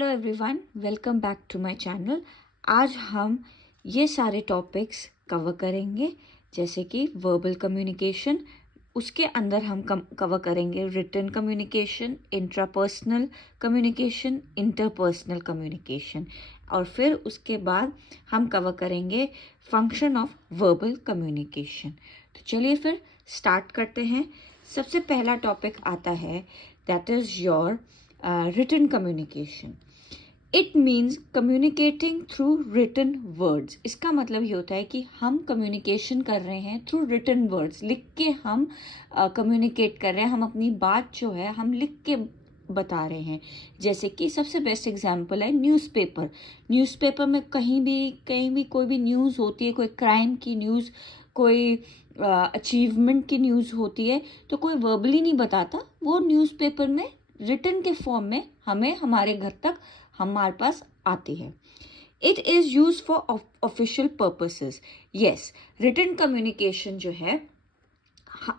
Hello everyone, welcome back to my channel. आज हम ये सारे टॉपिक्स कवर करेंगे, जैसे कि वर्बल कम्युनिकेशन, उसके अंदर हम कवर करेंगे written communication, intrapersonal communication, interpersonal communication, और फिर उसके बाद हम कवर करेंगे फंक्शन ऑफ वर्बल कम्युनिकेशन। तो चलिए फिर स्टार्ट करते हैं। सबसे पहला टॉपिक आता है, that is your written communication. It means communicating through written words. इसका मतलब ये होता है कि हम communication कर रहे हैं through written words. लिख के हम communicate कर रहे हैं, हम अपनी बात जो है हम लिख के बता रहे हैं। जैसे कि सबसे बेस्ट एग्जाम्पल है न्यूज़पेपर। न्यूज़पेपर में कहीं भी कोई भी न्यूज़ होती है, कोई क्राइम की न्यूज़, कोई अचीवमेंट की न्यूज़ होती है, तो कोई वर्बली नहीं बताता, वो न्यूज़पेपर में रिटन के फॉर्म में हमें हमारे घर तक हमारे पास आती है। It is use for official purposes. Yes, written communication जो है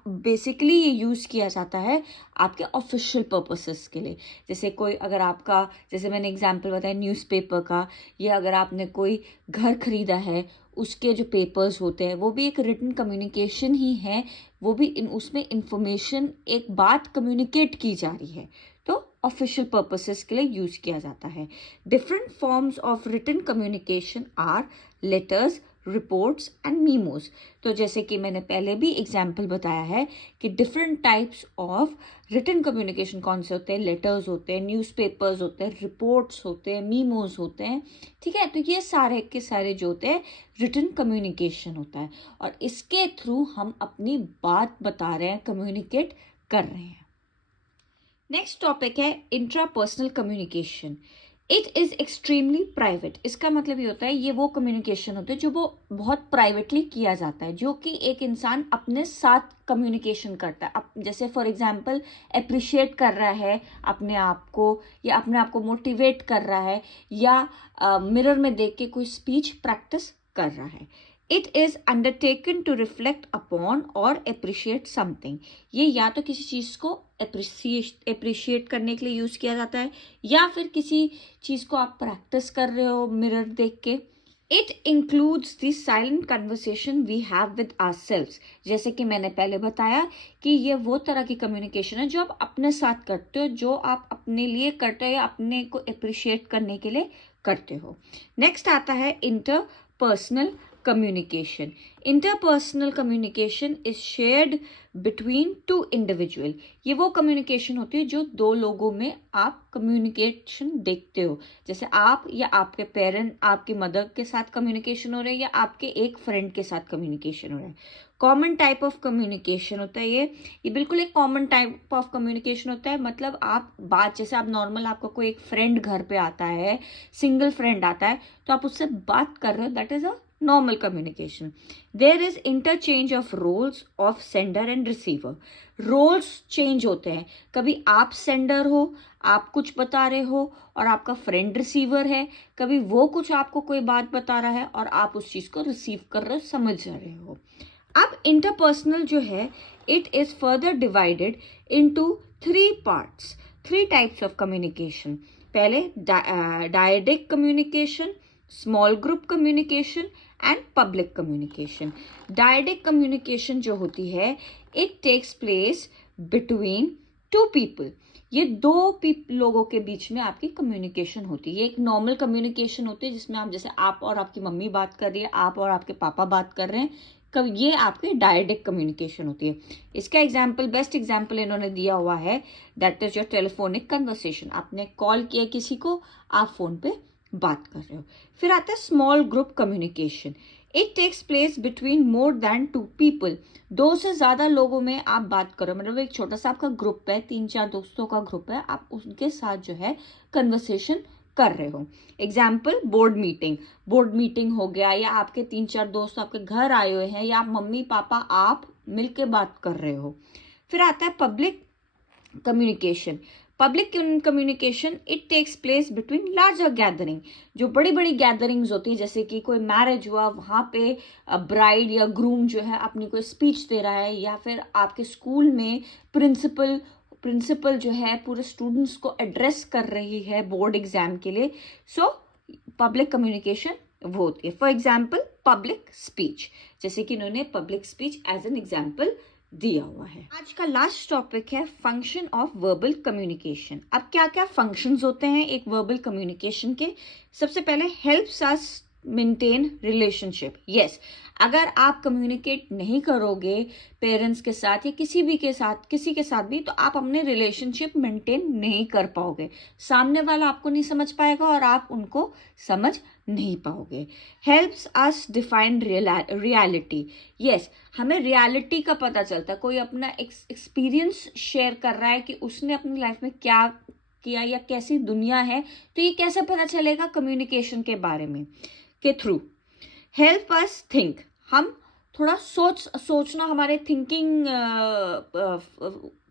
बेसिकली ये यूज़ किया जाता है आपके ऑफिशियल पर्पसेस के लिए। जैसे कोई अगर आपका, जैसे मैंने एग्जांपल बताया न्यूज़पेपर का, या अगर आपने कोई घर खरीदा है, उसके जो पेपर्स होते हैं वो भी एक रिटन कम्युनिकेशन ही है, वो भी उसमें इंफॉर्मेशन, एक बात कम्युनिकेट की जा रही है, तो ऑफिशियल पर्पसेस के लिए यूज़ किया जाता है। Different forms of written communication are letters, reports and memos. तो जैसे कि मैंने पहले भी एग्जाम्पल बताया है कि different types of written communication कौन से होते हैं, लेटर्स होते हैं, न्यूज़पेपर्स होते हैं, रिपोर्ट्स होते हैं, मीमोज होते हैं। ठीक है, तो ये सारे के सारे जो होते हैं रिटन कम्युनिकेशन होता है, और इसके थ्रू हम अपनी बात बता रहे हैं, कम्युनिकेट कर रहे हैं। नेक्स्ट टॉपिक है intrapersonal communication. It is extremely private. इसका मतलब ये होता है, ये वो कम्युनिकेशन होता है जो वो बहुत प्राइवेटली किया जाता है, जो कि एक इंसान अपने साथ कम्युनिकेशन करता है। अब जैसे फॉर एग्जांपल अप्रिशिएट कर रहा है अपने आप को, या अपने आप को मोटिवेट कर रहा है, या मिरर में देख के कोई स्पीच प्रैक्टिस कर रहा है। It is undertaken to reflect upon और अप्रिशिएट समथिंग। ये या तो किसी चीज़ को अप्रिशिएट करने के लिए यूज़ किया जाता है, या फिर किसी चीज़ को आप प्रैक्टिस कर रहे हो मिरर देख के। It includes the silent conversation we have with ourselves. जैसे कि मैंने पहले बताया कि ये वो तरह की कम्युनिकेशन है जो आप अपने साथ करते हो, जो आप अपने लिए करते हो या अपने को अप्रिशिएट करने के लिए करते हो। नेक्स्ट आता है interpersonal communication. Interpersonal communication is shared between two individual. ये वो communication होती है जो दो लोगों में आप communication देखते हो। जैसे आप या आपके पेरेंट, आपकी मदर के साथ communication हो रहा है, या आपके एक फ्रेंड के साथ communication हो रहा है। कॉमन टाइप ऑफ कम्युनिकेशन होता है ये बिल्कुल एक कॉमन टाइप ऑफ कम्युनिकेशन होता है। मतलब आप बात, जैसे आप नॉर्मल, आपका कोई एक फ्रेंड घर पे आता है, सिंगल फ्रेंड आता है, तो आप उससे बात कर रहे हो, that is a normal communication. There is interchange of roles of sender and receiver. roles change होते हैं, कभी आप सेंडर हो, आप कुछ बता रहे हो और आपका फ्रेंड रिसीवर है, कभी वो कुछ आपको कोई बात बता रहा है और आप उस चीज़ को रिसीव कर रहे हो, समझ रहे हो। अब इंटरपर्सनल जो है, it is further divided into 3 parts, 3 types of communication. पहले dyadic communication, small group communication and public communication. Dyadic communication जो होती है, it takes place between 2 people. ये 2 लोगों के बीच में आपकी कम्युनिकेशन होती है। ये एक नॉर्मल कम्युनिकेशन होती है जिसमें आप, जैसे आप और आपकी मम्मी बात कर रही है, आप और आपके पापा बात कर रहे हैं, कब ये आपकी डायरेक्ट कम्युनिकेशन होती है। इसका एग्जाम्पल, बेस्ट एग्जाम्पल इन्होंने दिया हुआ है, that is your telephonic conversation. आपने कॉल किया किसी को, आप फोन पे बात कर रहे हो। फिर आता है small group communication. It takes place between more than 2 people. 2 से ज़्यादा लोगों में आप बात करो, मतलब एक छोटा सा आपका ग्रुप है, 3-4 दोस्तों का ग्रुप है, आप उनके साथ जो है कन्वर्सेशन कर रहे हो। एग्जाम्पल, बोर्ड मीटिंग हो गया, या आपके 3-4 दोस्त आपके घर आए हुए हैं, या आप मम्मी पापा आप मिलके बात कर रहे हो। फिर आता है public communication. Public communication, it takes place between larger gathering. जो बड़ी बड़ी गैदरिंग्स होती है, जैसे कि कोई मैरिज हुआ, वहाँ पे ब्राइड या ग्रूम जो है अपनी कोई स्पीच दे रहा है, या फिर आपके स्कूल में प्रिंसिपल प्रिंसिपल जो है पूरे स्टूडेंट्स को एड्रेस कर रही है बोर्ड एग्जाम के लिए, सो पब्लिक कम्युनिकेशन वो होती है। फॉर एग्जाम्पल पब्लिक स्पीच, जैसे कि इन्होंने public speech as an example दिया हुआ है। आज का लास्ट टॉपिक है फंक्शन ऑफ वर्बल कम्युनिकेशन। अब क्या क्या फंक्शंस होते हैं एक वर्बल कम्युनिकेशन के? सबसे पहले helps us maintain relationship. Yes, अगर आप कम्युनिकेट नहीं करोगे पेरेंट्स के साथ या किसी के साथ भी, तो आप अपने रिलेशनशिप मेंटेन नहीं कर पाओगे। सामने वाला आपको नहीं समझ पाएगा और आप उनको समझ नहीं पाओगे। Helps us define reality. Yes, हमें रियलिटी का पता चलता है। कोई अपना एक्सपीरियंस शेयर कर रहा है कि उसने अपनी लाइफ में क्या किया या कैसी दुनिया है, तो ये कैसे पता चलेगा? कम्युनिकेशन के बारे में के थ्रू। हेल्प अस थिंक, हम थोड़ा सोचना, हमारे थिंकिंग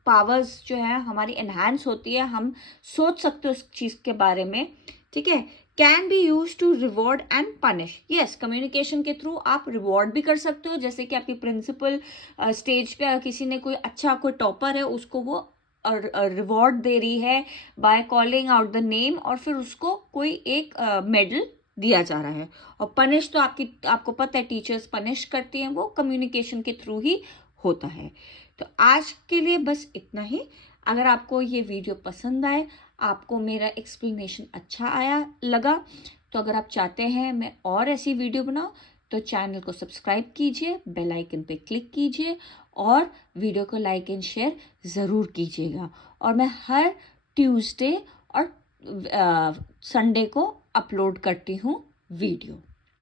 पावर्स जो है हमारी एनहांस होती है, हम सोच सकते हो उस चीज़ के बारे में, ठीक है। Can be use to reward and punish. Yes, communication के थ्रू आप रिवॉर्ड भी कर सकते हो, जैसे कि आपकी प्रिंसिपल स्टेज पे किसी ने कोई अच्छा कोई टॉपर है उसको वो रिवॉर्ड दे रही है by calling out the name, और फिर उसको कोई एक मेडल दिया जा रहा है। और पनिश तो आपको पता है टीचर्स पनिश करती हैं, वो कम्युनिकेशन के थ्रू ही होता है। तो आज के लिए बस इतना ही। अगर आपको ये वीडियो पसंद आए, आपको मेरा एक्सप्लेनेशन अच्छा लगा, तो अगर आप चाहते हैं मैं और ऐसी वीडियो बनाऊं, तो चैनल को सब्सक्राइब कीजिए, बेल आइकन पे क्लिक कीजिए और वीडियो को लाइक एंड शेयर ज़रूर कीजिएगा। और मैं हर ट्यूसडे और संडे को अपलोड करती हूँ वीडियो।